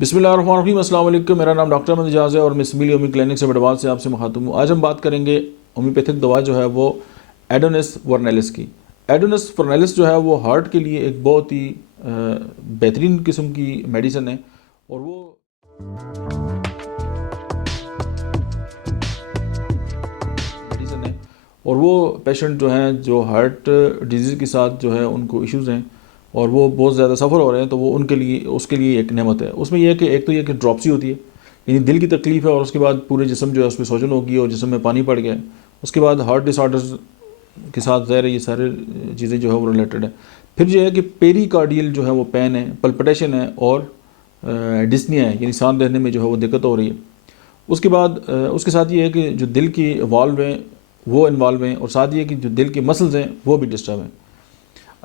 बिस्मिल्लाहिर्रहमानिर्रहीम, अस्सलाम वालेकुम। मेरा नाम डॉक्टर अहमद एजाज है और मैं सिविल होम्योपैथी क्लिनिक से बड़वाल से आपसे मुखातिब हूँ। आज हम बात करेंगे होम्योपैथिक दवा जो है वो एडोनिस वर्नेलिस की। एडोनिस वर्नेलिस जो है वो हार्ट के लिए एक बहुत ही बेहतरीन किस्म की मेडिसिन है और वो मेडिसिन है और वो पेशेंट जो हैं जो हार्ट डिजीज़ के साथ जो है उनको इश्यूज़ हैं और वो बहुत ज़्यादा सफ़र हो रहे हैं, तो वो उनके लिए उसके लिए एक नेमत है। उसमें यह है कि एक तो ये कि ड्रॉपसी होती है, यानी दिल की तकलीफ़ है और उसके बाद पूरे जिस्म जो है उसमें सोजन होगी और जिस्म में पानी पड़ गया। उसके बाद हार्ट डिसऑर्डर्स के साथ ज़ाहिर है ये सारे चीज़ें जो है वो रिलेटेड है। फिर जो है कि पेरिकार्डियल जो है वो पेन है, पल्पिटेशन है और डिस्निया है, यानी सांस लेने में जो है वो दिक्कत हो रही है। उसके बाद उसके साथ ये है कि जो दिल की वाल्व हैं वो इन्वॉल्व हैं और साथ ये कि जो दिल के मसल्स हैं वो भी डिस्टर्ब हैं।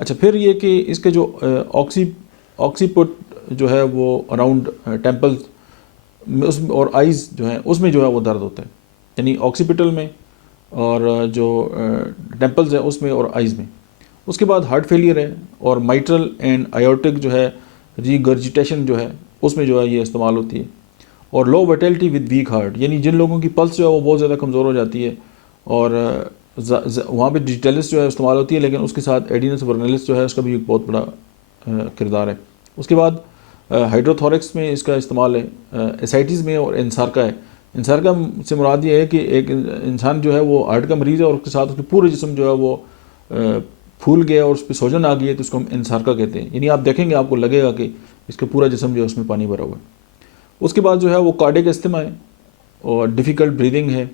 अच्छा, फिर ये कि इसके जो ऑक्सीपुट जो है वो अराउंड टेम्पल्स उस और आइज़ जो है उसमें जो है वो दर्द होता है, यानी ऑक्सीपिटल में और जो टेम्पल्स हैं उसमें और आइज़ में। उसके बाद हार्ट फेलियर है और माइट्रल एंड आयोटिक जो है रीगर्जिटेशन जो है उसमें जो है ये इस्तेमाल होती है। और लो वर्टेलिटी विद वीक हार्ट, यानी जिन लोगों की पल्स जो है वो बहुत ज़्यादा कमज़ोर हो जाती है और वहाँ पे डिजिटलिस जो है इस्तेमाल होती है, लेकिन उसके साथ एडिनस वर्नेलिस जो है उसका भी एक बहुत बड़ा किरदार है। उसके बाद हाइड्रोथोरिक्स में इसका इस्तेमाल है, एसाइटिस में और इंसारका है। इंसारका से मुराद ये है कि एक इंसान जो है वो हार्ट का मरीज़ है और उसके साथ उसके पूरे जिस्म जो है वो फूल गया और उस पर सोजन आ गई है, तो उसको हम इंसारका कहते हैं। यानी आप देखेंगे आपको लगेगा कि इसका पूरा जिस्म जो है उसमें पानी भरा हुआ है। उसके बाद जो है वो कार्डियक अस्थमा है और डिफ़िकल्ट ब्रीदिंग है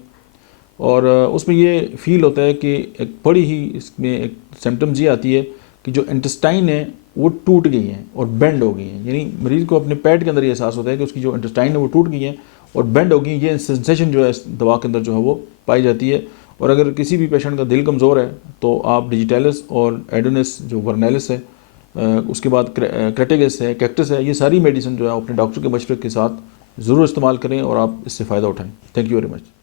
और उसमें ये फील होता है कि एक बड़ी ही इसमें एक सिम्टम्स ये आती है कि जो इंटेस्टाइन है वो टूट गई हैं और बेंड हो गई हैं, यानी मरीज़ को अपने पेट के अंदर ये एहसास होता है कि उसकी जो इंटेस्टाइन है वो टूट गई है और बेंड हो गई। ये सेंसेशन जो है इस दवा के अंदर जो है वो पाई जाती है। और अगर किसी भी पेशेंट का दिल कमज़ोर है तो आप डिजिटलिस और एडोनिस जो वर्नेलिस है, उसके बाद क्रेटेगस है, कैक्टस है, ये सारी मेडिसिन जो है अपने डॉक्टर के मशवरे के साथ ज़रूर इस्तेमाल करें और आप इससे फ़ायदा उठाएं। Thank you very much.